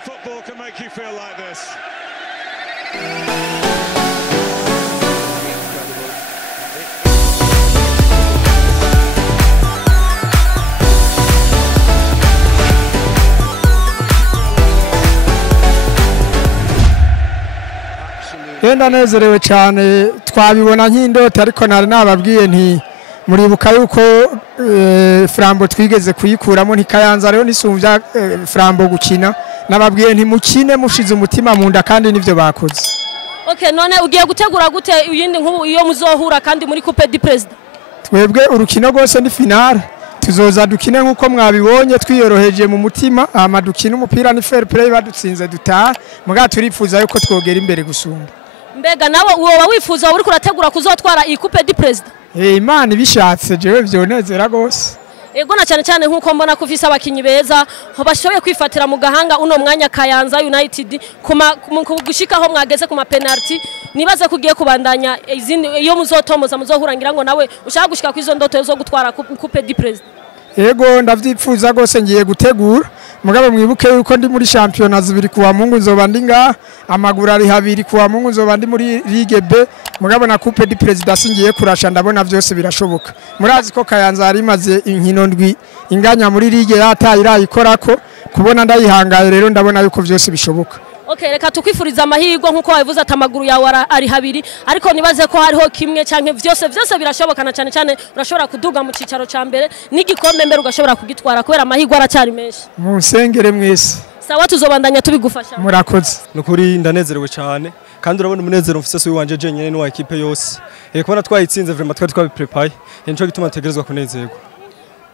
football can make you feel like this. Yenda nezerewe cyane twabibona nk'indoto ariko nari nababwiye nti muribuka yuko Flambo twigeze kuyikuramo ntikayanza rero nisumvya Flambo gukina nababwiye nti mukine mushize umutima mu nda kandi nivyo bakoze. Okay, none ugiye gutegura gute uyindi nk'ubu iyo muzohura kandi muri Coupe du President? Twebwe urukino rwose ni finale tuzoza dukine nkuko mwabibonye twiyoroheje mu mutima amadukina umupira ni fair play badutsinze dutaha muga turifuza yuko twogera imbere gusumba. Mbega nawe uwo wifuza uri kurategura kuzotwara iyi Coupe du President? Imana ibishatse jewe vyonezera gose. Ego na cyane nkuko mbona ko ufise abakinyi beza ho bashoboye kwifatira mu gahanga uno mwanya Kayanza United gushikaho mwageze ku ma penalty nibaze kugiye kubandanya izindi iyo muzotomoza muzohurangira ngo nawe ushaka gushika kwizo ndoto zo gutwara Coupe du President. Ego ndavyipfuza gose ngiye gutegura mugabo mwibuke yuko ndi muri championnat zibiri kuwa Mungu nzoba ndi nga amaguru ari habiri kuwa Mungu nzoba ndi muri Ligue B mugabo na Coupe du President singiye kurasha ndabona vyose birashoboka. Murazi ko Kayanza ari maze inkino ndwi inganya muri Ligue yataye irayikorako kubona ndayihangaye rero ndabona yuko vyose bishoboka. Okay, reka tukwifuriza amahirwe nkuko wabivuze atamaguru yawe ari habiri ariko nibaze ko hariho kimwe canke vyose birashobokana cyane urashobora kuduga mu cicaro ca mbere n'igikombe mbere ugashobora kugitwara kubera amahirwe aracyari menshi. Musengere mwese. Sawa tuzobandanya tubigufasha. Murakoze. Nukuri ndanezerewe cyane kandi urabona umunezero mfise so wanje jenyene n'uwa equipe yose. Kubona twayitsinze vraiment twari twabiprepare nico gituma tegerezwa kunezerwa.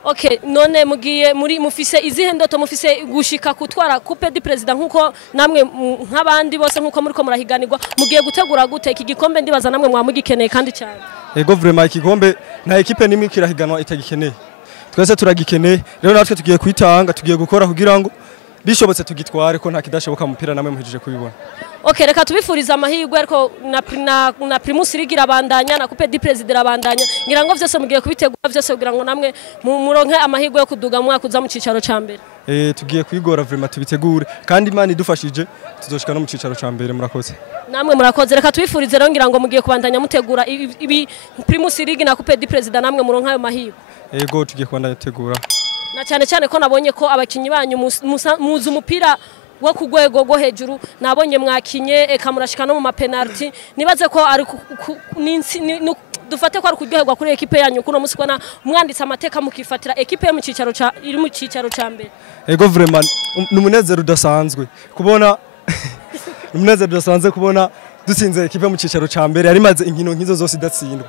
Okay, none mugiye muri mufise izihe ndoto mufise gushika kutwara Coupe du President nkuko namwe nk'abandi bose nkuko muri ko murahiganirwa mugiye gutegura gute iki gikombe ndibaza namwe mwamugikeneye kandi cyane. Ego vraiment igikombe na equipe nimwe kirahiganwa itagikeneye. Twese turagikeneye rero natwe tugiye kwitanga tugiye gukora kugira ngo bishobotse tugitware ko nta kidashoboka mupira namwe muhijije kubibona. Okay, reka tubifuriza amahirwe ariko na Primus League irabandanya na Coupe du President irabandanya ngira ngo vyose mugiye kubitegura vyose kugira ngo namwe muronke amahirwe yo kuduga mu mwaka uza mu cicaro ca mbere. Tugiye kwigora vraiment tubitegure kandi Imana idufashije tuzoshika no mu cicaro ca mbere murakoze. Namwe murakoze reka tubifurize rero ngira ngo mugiye kubandanya mutegura ibi Primus League na Coupe du President namwe muronka ayo mahirwe. Ego tugiye kubandanya tegura. Na cyane ko nabonye ko abakinyi banyu muzi umupira wo kugwego go hejuru nabonye mwakinye eka murashika no mu ma penalty nibaze ko ari dufate ko ari kuryoherwa kuri equipe yanyu kuno musi kwana umwanditse amateka mukifatira equipe mu cicaro ca iri mu cicaro ca mbere. Ego vraiment numunezero udasanzwe kubona umunezero udasanzwe kubona dutsinze equipe mu cicaro ca mbere ari maze inkino nkizo zose idatsindwa.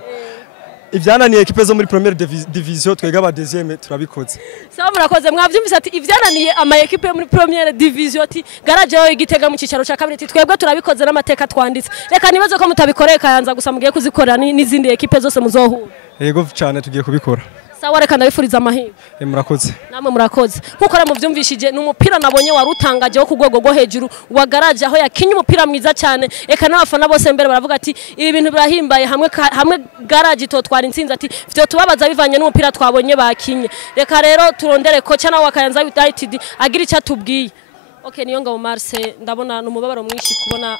Ivyananiye equipe zo muri première division twega ba deuxième turabikoze. Sawa murakoze mwavyumvise ati ivyananiye ama equipe muri première division ati garage yo igitega mu cicaro ca kabiri ati twebwe turabikoze n'amateka twanditse. Reka nibaze ko mutabikoreye Kayanza gusa mugiye kuzikorera n'izindi equipe zose muzohura. Yego cyane tugiye kubikora. Sawa reka ndabifuriza amahirwe. Murakoze. Namwe murakoze. Nkuko muvyumvishije n'umupira nabonye warutangaje wo kugwego go hejuru wa garage aho yakinye umupira mwiza cyane eka n'abafana bose mbere baravuga ati ibi bintu birahimbaye hamwe garage totwara intsinzi ati vyo tubabaza bivanye n'umupira twabonye bakinye. Reka rero turondere ko cyana wa Kayanza United agira icyo atubwiye. Okay, niyo ngabo Marse ndabona n'umubabaro mwinshi kubona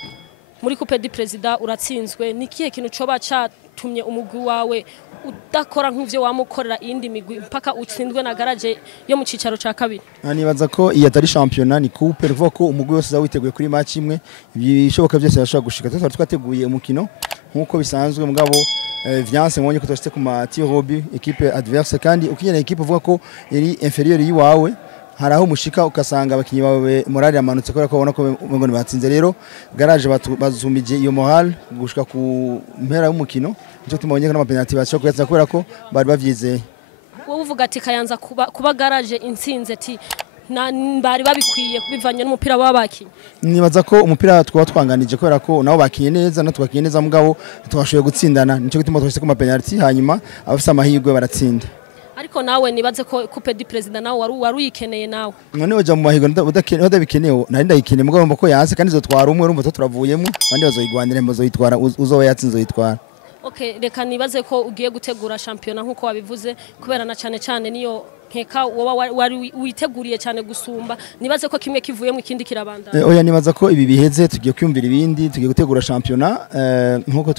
muri Coupe du President uratsinzwe nikiye kintu coba catumye umugwi wawe udakora nk'ivyo wamukorera indi migwi mpaka utsindwe na garage yo mu cicaro ca kabiri. Nibaza ko iya tari championnat ni coupe ruvuga ko umugwi wose zawiteguye kuri match imwe ibishoboka byose yashaka gushika twateguye umukino nkuko bisanzwe mugabo Viance mwonye ko twashite ku ma tir au but equipe adverse kandi ukinyene equipe uvuga ko iri inferieur yiwawe haraho mushika ukasanga abakinyi bawe morale yamanutse kubera ko babona ko ngo batsinze rero garage bazumije iyo morale gushika ku mpera y'umukino cyo tumabonye ko penalty bashaka kuyatsa kubera ko bari bavyizeye. Wowe uvuga ati Kayanza kuba garage intsinze ati bari babikwiye kubivanye n'umupira w'abakinyi. Nibaza ko umupira twanganije kubera ko nabo bakinye neza na twakinye neza mugabo twashoboye gutsindana nico gituma twashyize ku penalty hanyuma abafite amahirwe baratsinda. Ariko nawe nibaze ko Coupe du President nawe wari uyikeneye nawe. None uja mu mahigo udabikeneye nari ndayikeneye mugabo ko yanse kandi zo twara umwe urumva turavuyemo bandi bazoyigwanira mbazoyitwara uzoba yatsinze yitwara. Okay, reka nibaze ko ugiye gutegura shampiyona nkuko wabivuze kubera na cyane niyo nkeka wowe wari witeguriye cyane gusumba nibaze ko kimwe kivuye mu kindi kirabandana. Oya nibaza ko ibi biheze tugiye kwiyumvira ibindi tugiye gutegura shampiyona nkuko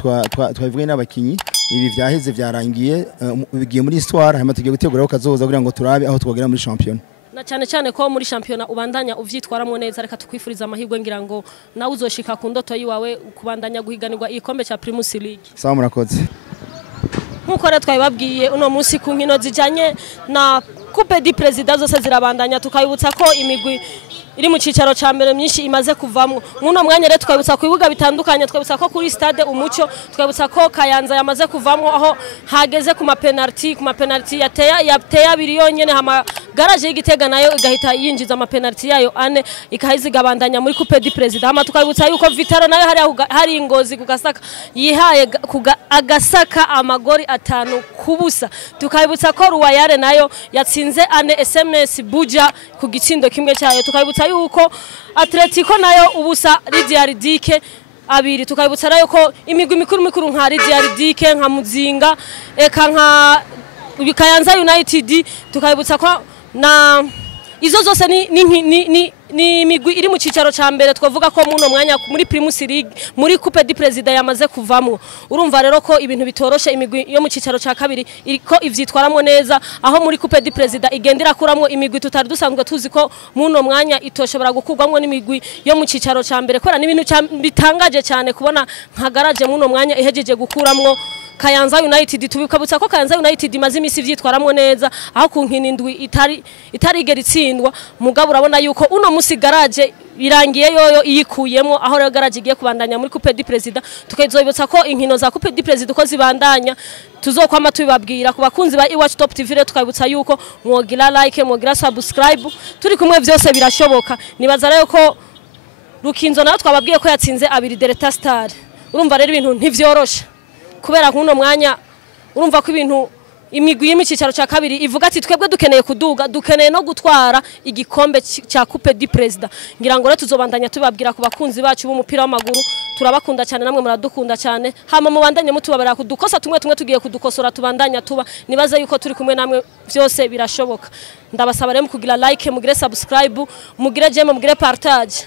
twavuye n'abakinyi ibi vyaheze vyarangiye bigiye muri histoire hama tugiye gutegura ko kazoza kugira ngo turabe aho twogera muri shampiyona. Na cyane ko muri shampiyona ubandanya uvyitwaramo neza reka tukwifuriza amahirwe ngira ngo nawe uzoshika ku ndoto yiwawe kubandanya guhiganirwa igikombe ca Primus League. Sawa murakoze. Nkuko rero twabibabwiye uno munsi ku nkino zijanye na Coupe du President zose zirabandanya tukayibutsa ko imigwi iri mu cicaro ca mbere myinshi imaze kuvamwo muno mwanya rero twabutsa ku bibuga bitandukanye twabutsa ko kuri stade Umuco twabutsa ko Kayanza yamaze kuvamwo aho hageze ku ma penalty yateye abiri yonyene hama garage y'Igitega nayo igahita yinjiza ama penalty yayo ane ikahizigabandanya muri Coupe du President hama tukabutsa yuko Vitaro nayo hari ingozi kugasaka yihaye agasaka amagori 5 kubusa tukabutsa ko Ruwayare nayo yatsinze ane SMS Buja ku gitsindo kimwe cyayo tukabutsa yuko Atletico nayo ubusa Lidiardike abiri tukabutsa nayo ko imigwi mikuru nka Lidiardike nka Muzinga eka nka Kayanza United tukabutsa ko na izo zose ni imigwi iri mu cicaro ca mbere twavuga ko muno mwanya muri Primus League muri Coupe du President yamaze kuvamwo urumva rero ko ibintu bitoroshe imigwi yo mu cicaro ca kabiri iriko ivyitwaramo neza aho muri Coupe du President igendera kuramwo imigwi tutari dusanzwe tuzi ko muno mwanya itoshobora gukurwamwo n'imigwi yo mu cicaro ca mbere kwera n'ibintu bitangaje cyane kubona nka garage muno mwanya ihejeje gukuramwo Kayanza United tubikabutsa ko Kayanza United imaze imisi vyitwaramwo neza aho ku nkino indwi itarigera itsindwa mugabo urabona yuko uno musi garage birangiye yoyo iyikuyemo aho rero garage igiye kubandanya muri Coupe du President tukazobibutsa ko inkino za Coupe du President ko zibandanya tuzokwama tubibabwira ku bakunzi ba Iwacu Top TV rero tukabutsa yuko mwogira like mwogira subscribe turi kumwe vyose birashoboka nibaza rero ko Rukinzo nayo twababwiye ko yatsinze abiri Delta Star urumva rero ibintu ntivyorosha kubera kuno mwanya urumva ko ibintu imigwi y'imicicaro ca kabiri ivuga ati twebwe dukeneye kuduga dukeneye no gutwara igikombe ca Coupe du President ngira ngo rero tuzobandanya tubabwira ku bakunzi bacu b'umupira w'amaguru turabakunda cyane namwe muradukunda cyane hama mubandanye mutubabara kudukosa tumwe tugiye kudukosora tubandanya tuba nibaze yuko turi kumwe namwe vyose birashoboka ndabasaba rero kugira like mugire subscribe mugire jeme mugire partage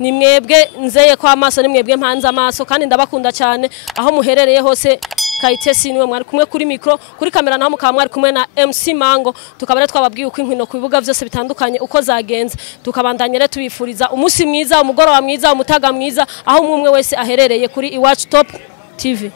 ni mwebwe nzeye kwa amaso ni mwebwe mpanze amaso kandi ndabakunda cyane aho muherereye hose Kayitesi niwe mwari kumwe kuri micro kuri kamera naho mukaba mwari kumwe na MC Mango tukabare twababwiye uko inkino ku bibuga byose bitandukanye uko zagenze tukabandanya rero tubifuriza umunsi mwiza umugoroba mwiza umutaga mwiza aho umwe wese aherereye kuri Iwacu Top TV.